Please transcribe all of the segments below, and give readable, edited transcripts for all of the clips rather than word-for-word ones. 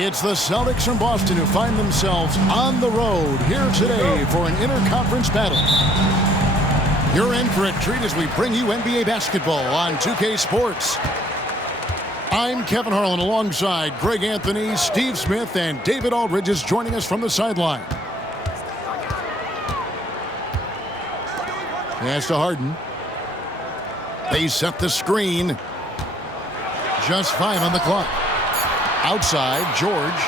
It's the Celtics from Boston who find themselves on the road here today for an interconference battle. You're in for a treat as we bring you NBA basketball on 2K Sports. I'm Kevin Harlan alongside Greg Anthony, Steve Smith, and David Aldridge is joining us from the sideline. Pass to Harden. They set the screen. Just 5 on the clock. Outside, George.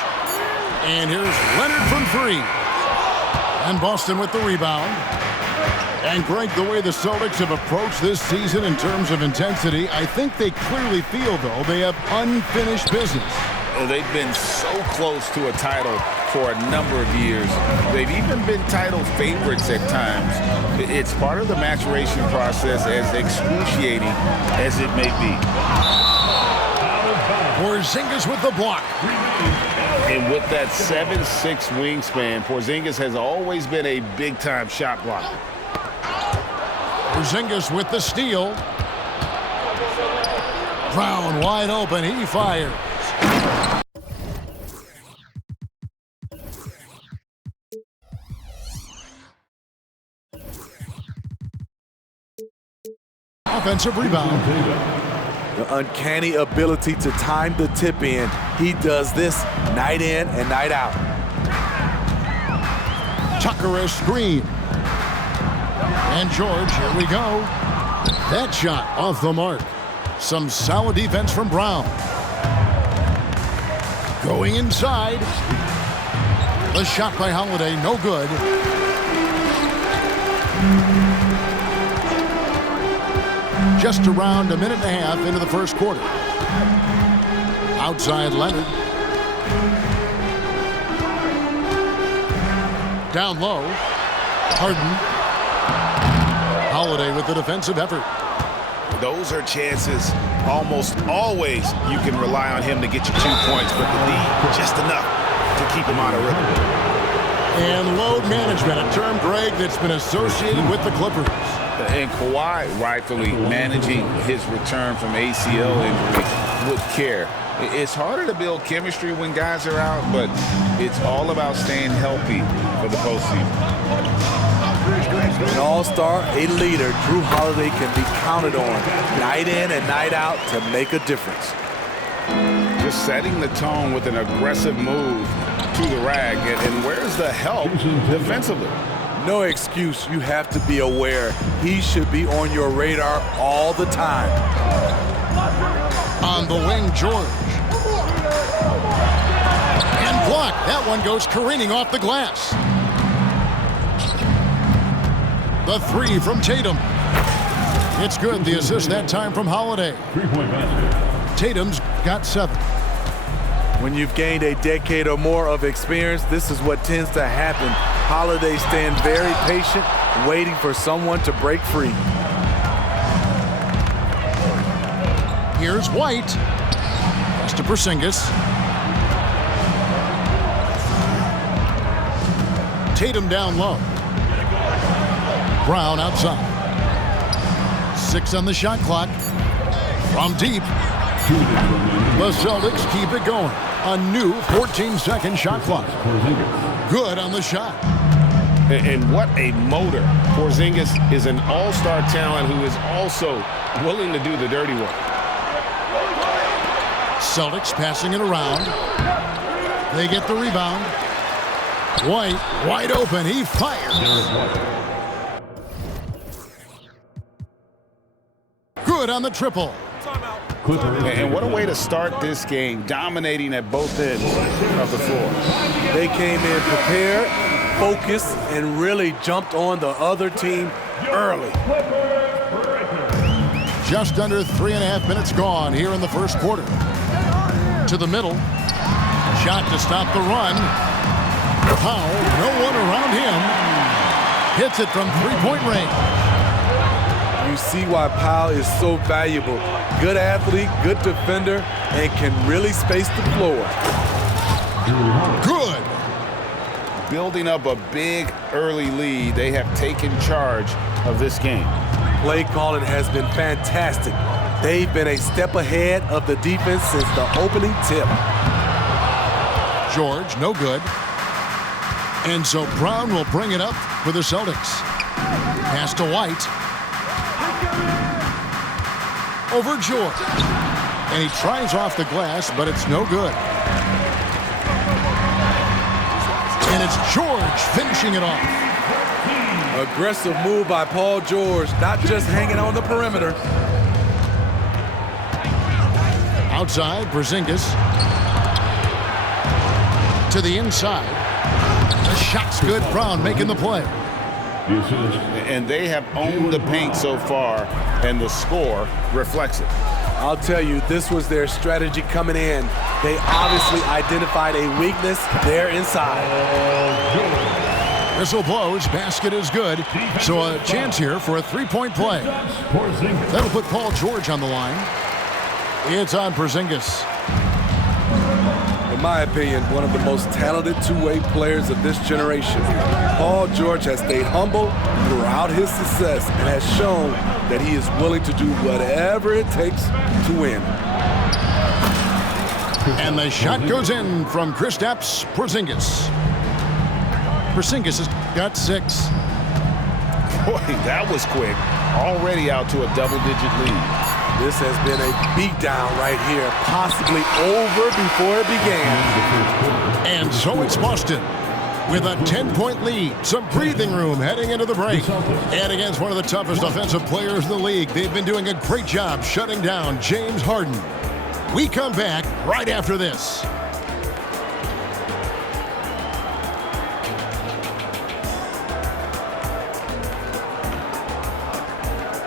And here's Leonard from 3. And Boston with the rebound. And Greg, the way the Celtics have approached this season in terms of intensity, I think they clearly feel, though, they have unfinished business. They've been so close to a title for a number of years. They've even been title favorites at times. It's part of the maturation process, as excruciating as it may be. Porzingis with the block. And with that 7'6" wingspan, Porzingis has always been a big-time shot blocker. Porzingis with the steal. Brown wide open. He fires. Offensive rebound. The uncanny ability to time the tip in. He does this night in and night out. Tucker a screen. And George, here we go. That shot off the mark. Some solid defense from Brown. Going inside. The shot by Holiday, no good. Just around a minute and a half into the first quarter. Outside Leonard. Down low. Harden. Holiday with the defensive effort. Those are chances almost always you can rely on him to get you 2 points, but the lead just enough to keep him out of rhythm. And load management, a term, Greg, that's been associated with the Clippers. And Kawhi rightfully managing his return from ACL injury with care. It's harder to build chemistry when guys are out, but it's all about staying healthy for the postseason. An all-star, a leader, Jrue Holiday can be counted on night in and night out to make a difference. Just setting the tone with an aggressive move to the rag. And where's the help defensively? No excuse. You have to be aware. He should be on your radar all the time. On the wing, George. And blocked. That one goes careening off the glass. The 3 from Tatum. It's good. The assist that time from Holiday. Tatum's got 7. When you've gained a decade or more of experience, this is what tends to happen. Holiday stand very patient, waiting for someone to break free. Here's White. Pass to Porzingis. Tatum down low. Brown outside. 6 on the shot clock. From deep. The Celtics keep it going. A new 14-second shot clock. Good on the shot. And what a motor. Porzingis is an all-star talent who is also willing to do the dirty work. Celtics passing it around. They get the rebound. White, wide open. He fires. Good on the triple. And what a way to start this game, dominating at both ends of the floor. They came in prepared, focused, and really jumped on the other team early. Just under 3.5 minutes gone here in the first quarter. To the middle. Shot to stop the run. Powell, no one around him. Hits it from three-point range. You see why Powell is so valuable. Good athlete, good defender, and can really space the floor. Good. Building up a big early lead, they have taken charge of this game. Play calling has been fantastic. They've been a step ahead of the defense since the opening tip. George, no good. And so Brown will bring it up for the Celtics. Pass to White. Over George. And he tries off the glass, but it's no good. And it's George finishing it off. Aggressive move by Paul George, not just hanging on the perimeter. Outside, Porzingis. To the inside. The shot's good. Brown making the play. And they have owned the paint so far, and the score reflects it. I'll tell you, this was their strategy coming in. They obviously identified a weakness there inside. Whistle blows, basket is good. So a chance here for a three-point play. That'll put Paul George on the line. It's on Porzingis. In my opinion, one of the most talented two-way players of this generation. Paul George has stayed humble throughout his success and has shown that he is willing to do whatever it takes to win. And the shot goes in from Kristaps Porzingis. Porzingis has got 6. Boy, that was quick. Already out to a double-digit lead. This has been a beatdown right here, possibly over before it began. And so it's Boston with a 10-point lead. Some breathing room heading into the break. And against one of the toughest offensive players in the league, they've been doing a great job shutting down James Harden. We come back right after this.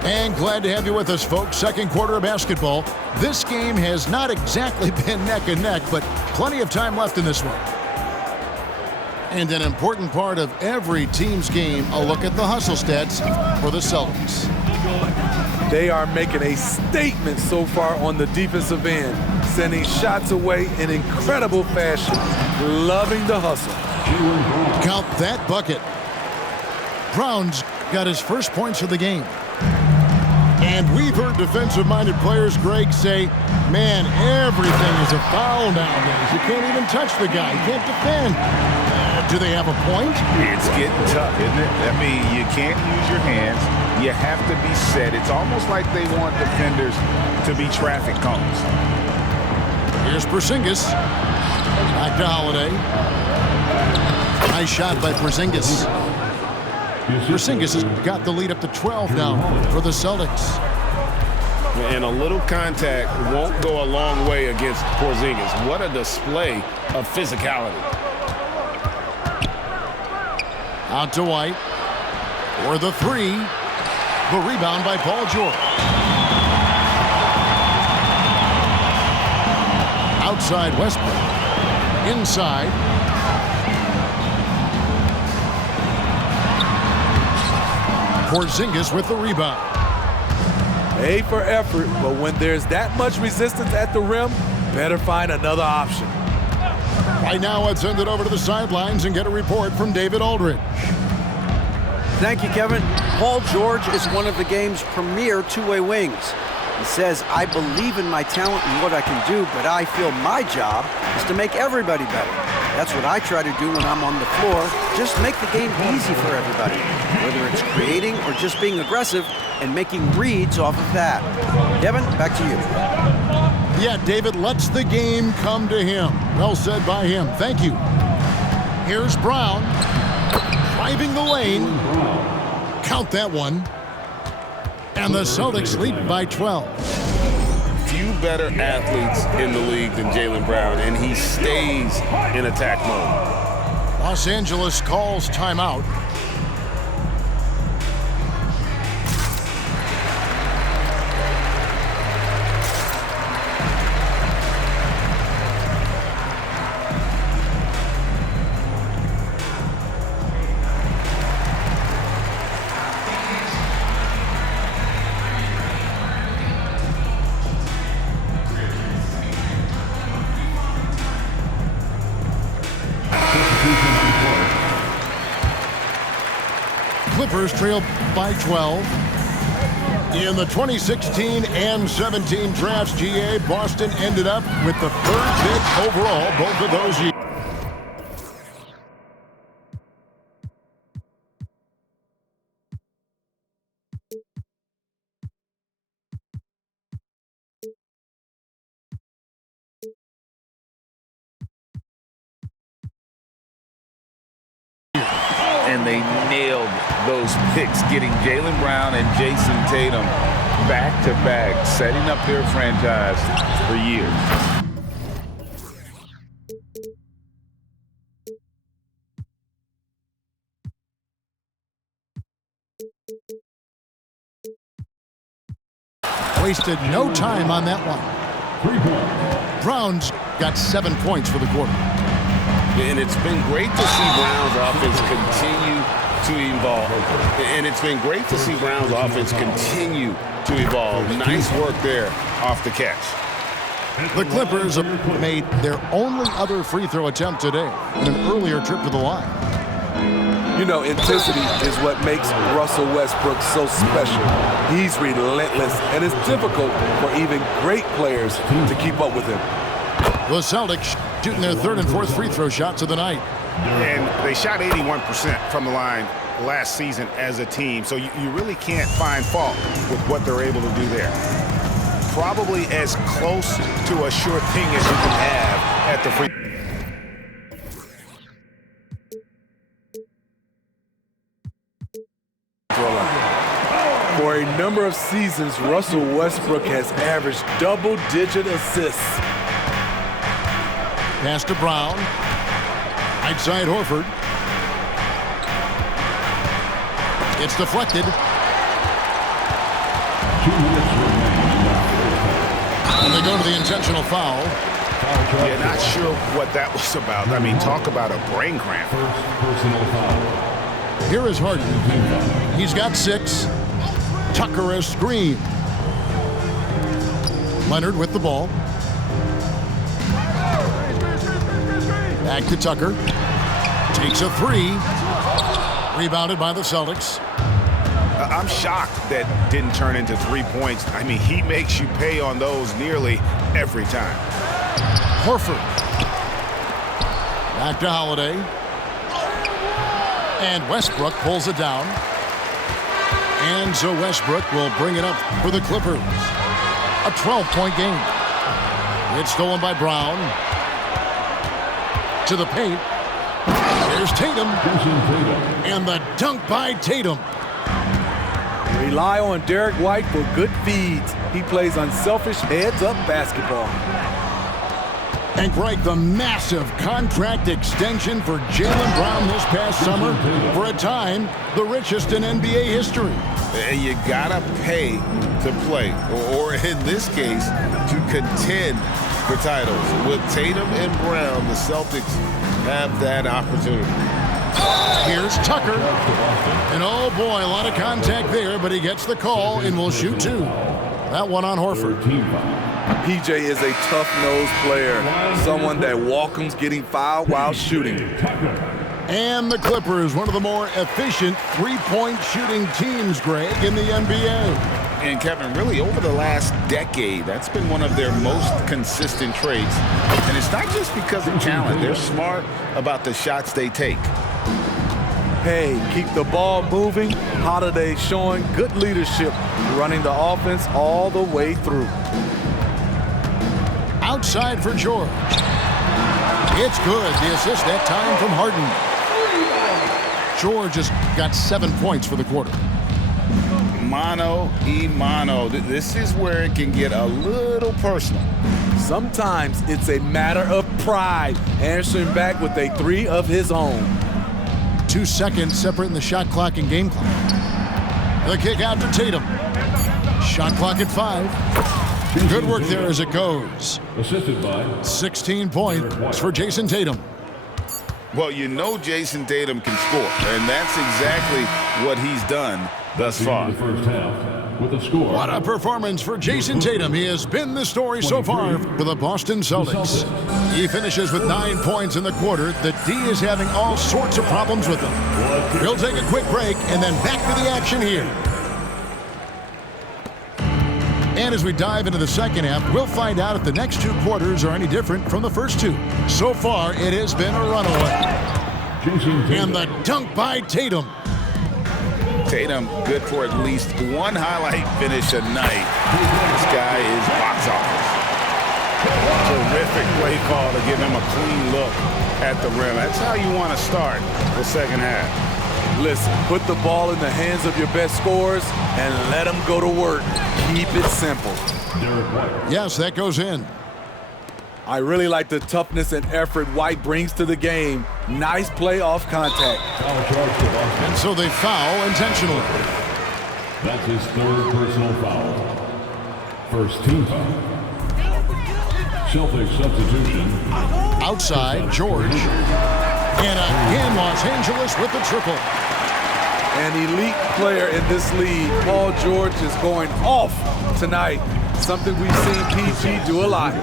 And glad to have you with us, folks. Second quarter of basketball. This game has not exactly been neck and neck, but plenty of time left in this one. And an important part of every team's game, a look at the hustle stats for the Celtics. They are making a statement so far on the defensive end, sending shots away in incredible fashion, loving the hustle. Count that bucket. Brown's got his first points of the game. And we've heard defensive-minded players, Greg, say, man, everything is a foul nowadays. You can't even touch the guy. You can't defend. Do they have a point? It's getting tough, isn't it? I mean, you can't use your hands. You have to be set. It's almost like they want defenders to be traffic cones. Here's Porzingis. Back to Holiday. Nice shot by Porzingis. Porzingis has got the lead up to 12 now for the Celtics. And a little contact won't go a long way against Porzingis. What a display of physicality. Out to White. For the 3. The rebound by Paul George. Outside Westbrook. Inside. Porzingis with the rebound. A for effort, but when there's that much resistance at the rim, better find another option. Right now, let's send it over to the sidelines and get a report from David Aldridge. Thank you, Kevin. Paul George is one of the game's premier two-way wings. He says, I believe in my talent and what I can do, but I feel my job is to make everybody better. That's what I try to do when I'm on the floor. Just make the game easy for everybody, whether it's creating or just being aggressive and making reads off of that. Kevin, back to you. Yeah, David lets the game come to him. Well said by him. Thank you. Here's Brown. Driving the lane. Count that one. And the Celtics lead by 12. Few better athletes in the league than Jaylen Brown, and he stays in attack mode. Los Angeles calls timeout. Clippers trail by 12. In the 2016 and 17 drafts, GA, Boston ended up with the 3rd pick overall both of those years. Celtics getting Jaylen Brown and Jason Tatum back-to-back, setting up their franchise for years. Wasted no time on that one. Brown's got 7 points for the quarter. And it's been great to see Brown's offense continue to evolve. And it's been great to see Brown's offense continue to evolve. Nice work there off the catch. The Clippers have made their only other free throw attempt today in an earlier trip to the line. You know, intensity is what makes Russell Westbrook so special. He's relentless, and it's difficult for even great players to keep up with him. The Celtics shooting their third and fourth free throw shots of the night. And they shot 81% from the line last season as a team, so you really can't find fault with what they're able to do there. Probably as close to a sure thing as you can have at the free. For a number of seasons, Russell Westbrook has averaged double-digit assists. Pass to Brown. Right side Horford. It's deflected. And they go to the intentional foul. Yeah, not sure what that was about. I mean, talk about a brain cramp. Here is Harden. He's got 6. Tucker a screen. Leonard with the ball. Back to Tucker. Takes a 3. Rebounded by the Celtics. I'm shocked that didn't turn into 3 points. I mean, he makes you pay on those nearly every time. Horford. Back to Holiday. And Westbrook pulls it down. And so Westbrook will bring it up for the Clippers. A 12-point game. It's stolen by Brown. To the paint. Here's Tatum. And the dunk by Tatum. Rely on Derek White for good feeds. He plays unselfish heads-up basketball. And Greg, the massive contract extension for Jaylen Brown this past summer. For a time, the richest in NBA history. And you gotta pay to play, or in this case, to contend for titles. With Tatum and Brown, the Celtics have that opportunity. Here's Tucker. And oh boy, a lot of contact there, but he gets the call and will shoot 2. That one on Horford. PJ is a tough-nosed player, someone that welcomes getting fouled while shooting. And the Clippers, one of the more efficient three-point shooting teams, Greg, in the NBA. And Kevin, really over the last decade, that's been one of their most consistent traits. And it's not just because of talent. They're smart about the shots they take. Hey, keep the ball moving. Holiday showing good leadership, running the offense all the way through. Outside for George. It's good. The assist that time from Harden. George has got 7 points for the quarter. Mano y mano. This is where it can get a little personal. Sometimes it's a matter of pride, answering back with a 3 of his own. 2 seconds separating the shot clock and game clock. The kick out to Tatum. Shot clock at 5. Good work there as it goes. Assisted by 16 points for Jason Tatum. Well, you know Jason Tatum can score, and that's exactly what he's done thus far. the first half with a score. What a performance for Jason Tatum. He has been the story so far for the Boston Celtics. He finishes with 9 points in the quarter. The D is having all sorts of problems with him. We'll take a quick break and then back to the action here. And as we dive into the second half, we'll find out if the next 2 quarters are any different from the first 2. So far, it has been a runaway. And the dunk by Tatum. Tatum, good for at least one highlight finish a night. This guy is box office. Terrific play call to give him a clean look at the rim. That's how you want to start the second half. Listen, put the ball in the hands of your best scorers and let them go to work. Keep it simple. Derek White. Yes, that goes in. I really like the toughness and effort White brings to the game. Nice play off contact. Foul charge to Boston. And so they foul intentionally. That's his third personal foul. First team foul. Celtics substitution. Outside, George. And again, Los Angeles with the triple. An elite player in this league, Paul George, is going off tonight. Something we've seen PG do a lot.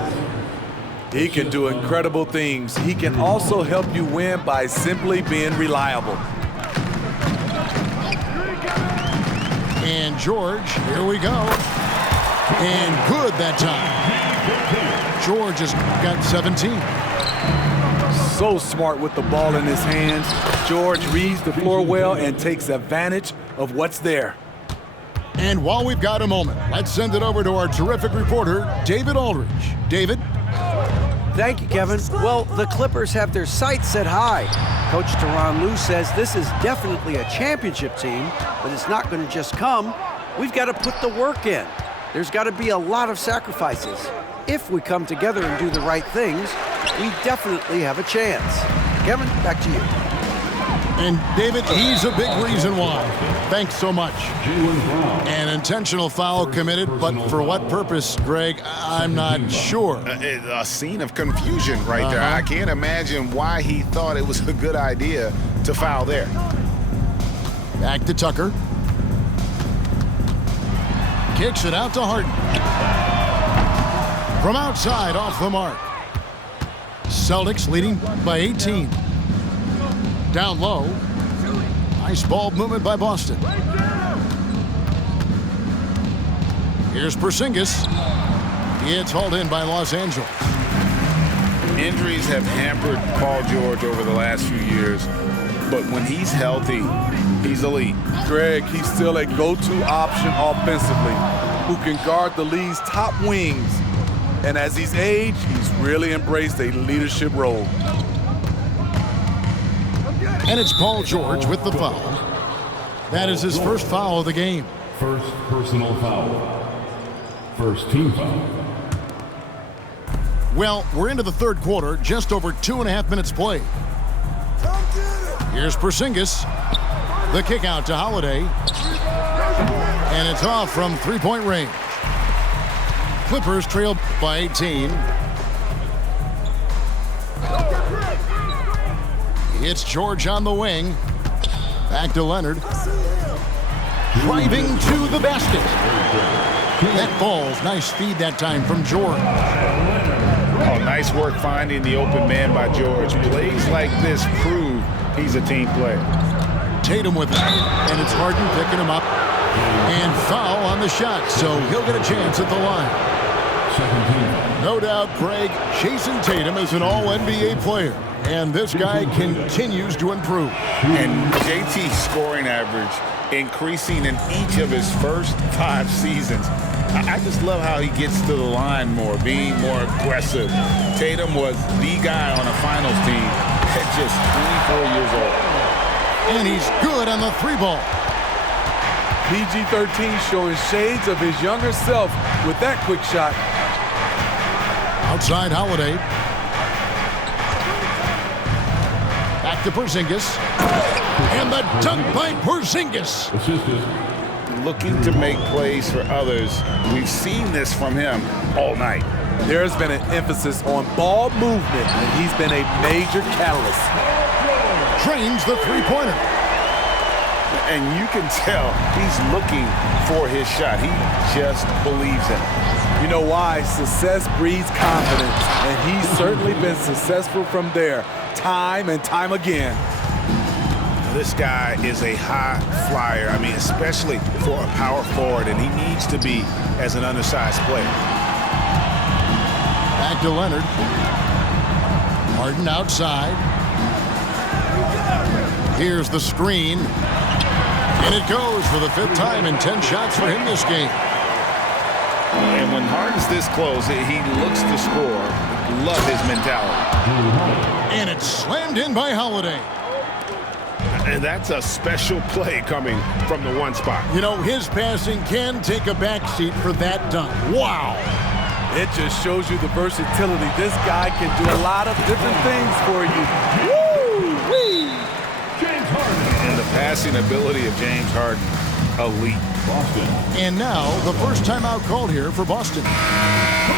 He can do incredible things. He can also help you win by simply being reliable. And George, here we go. And good that time. George has got 17. So smart with the ball in his hands. George reads the floor well and takes advantage of what's there. And while we've got a moment, let's send it over to our terrific reporter, David Aldridge. David? Thank you, Kevin. Well, the Clippers have their sights set high. Coach Tyronn Lue says this is definitely a championship team, but it's not going to just come. We've got to put the work in. There's got to be a lot of sacrifices. If we come together and do the right things, we definitely have a chance. Kevin, back to you. And David, he's a big reason why. Thanks so much. An intentional foul committed, but for what purpose, Greg? I'm not sure. A scene of confusion right there. I can't imagine why he thought it was a good idea to foul there. Back to Tucker. Kicks it out to Harden. From outside, off the mark. Celtics leading by 18. Down low. Nice ball movement by Boston. Here's Porzingis. It's hauled in by Los Angeles. Injuries have hampered Paul George over the last few years, but when he's healthy, he's elite. Greg, he's still a go-to option offensively, who can guard the league's top wings. And as he's aged, he's really embraced a leadership role. And it's Paul George with the foul. That is his first foul of the game. First personal foul. First team foul. Well, we're into the third quarter, just over 2.5 minutes played. Here's Porzingis. The kick out to Holiday. And it's off from three-point range. Clippers trail by 18. It's George on the wing. Back to Leonard. Driving to the basket. That falls. Nice feed that time from George. Oh, nice work finding the open man by George. Plays like this prove he's a team player. Tatum with it. And it's Harden picking him up. And foul on the shot, so he'll get a chance at the line. No doubt, Greg, Jason Tatum is an all-NBA player. And this guy continues to improve. And JT's scoring average increasing in each of his first 5 seasons. I just love how he gets to the line more, being more aggressive. Tatum was the guy on a finals team at just 24 years old. And he's good on the 3-ball. PG-13 showing shades of his younger self with that quick shot. Outside Holiday. Back to Porzingis. And the dunk by Porzingis. Looking to make plays for others. We've seen this from him all night. There's been an emphasis on ball movement, and he's been a major catalyst. Trains the three-pointer. And you can tell he's looking for his shot. He just believes in it. You know why? Success breeds confidence, and he's certainly been successful from there, time and time again. This guy is a high flyer. I mean, especially for a power forward, and he needs to be as an undersized player. Back to Leonard. Harden outside. Here's the screen. And it goes for the 5th time in 10 shots for him this game. And when Harden's this close, he looks to score. Love his mentality. And it's slammed in by Holiday. And that's a special play coming from the one spot. You know, his passing can take a backseat for that dunk. Wow. It just shows you the versatility. This guy can do a lot of different things for you. Woo-wee! James Harden. And the passing ability of James Harden, elite. Boston. And now, the first timeout called here for Boston. Who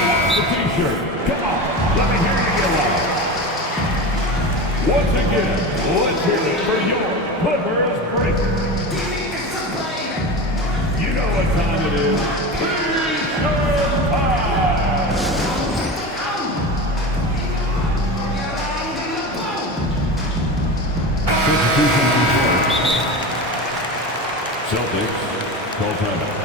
wants the t-shirt? Come on, let me hear you get loud. Once again, let's hear it for your Clippers Breakers. You know what time it is. T-shirt time! Celtics call timeout.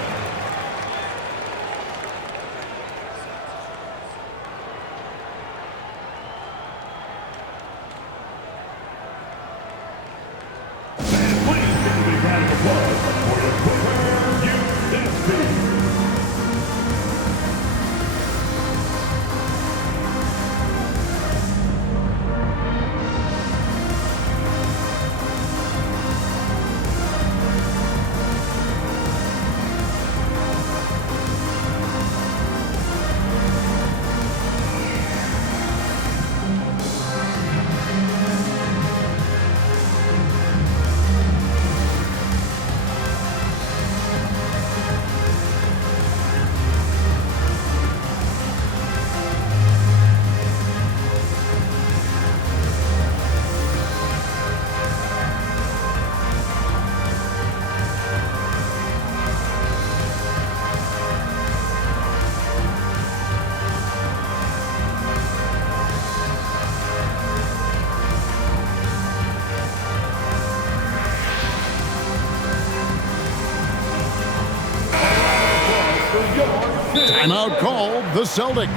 Timeout called the Celtics.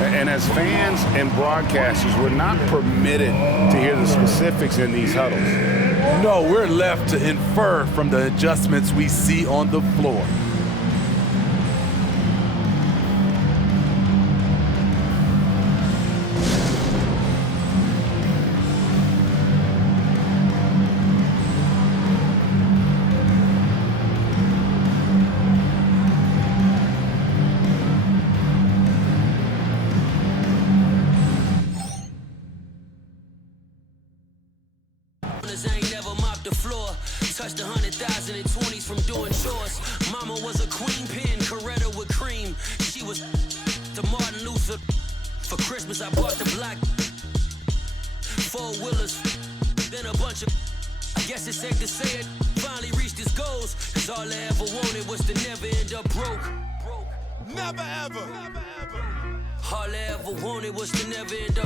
And as fans and broadcasters, we're not permitted to hear the specifics in these huddles. No, we're left to infer from the adjustments we see on the floor. Ain't never mopped the floor. Touched 100,000 in 20s from doing chores. Mama was a queen pin, Coretta with cream. She was to Martin Luther. For Christmas I bought the black 4-wheelers. Then a bunch of, I guess it's safe to say it, finally reached his goals. Cause all I ever wanted was to never end up broke. Never ever. All I ever wanted was to never end up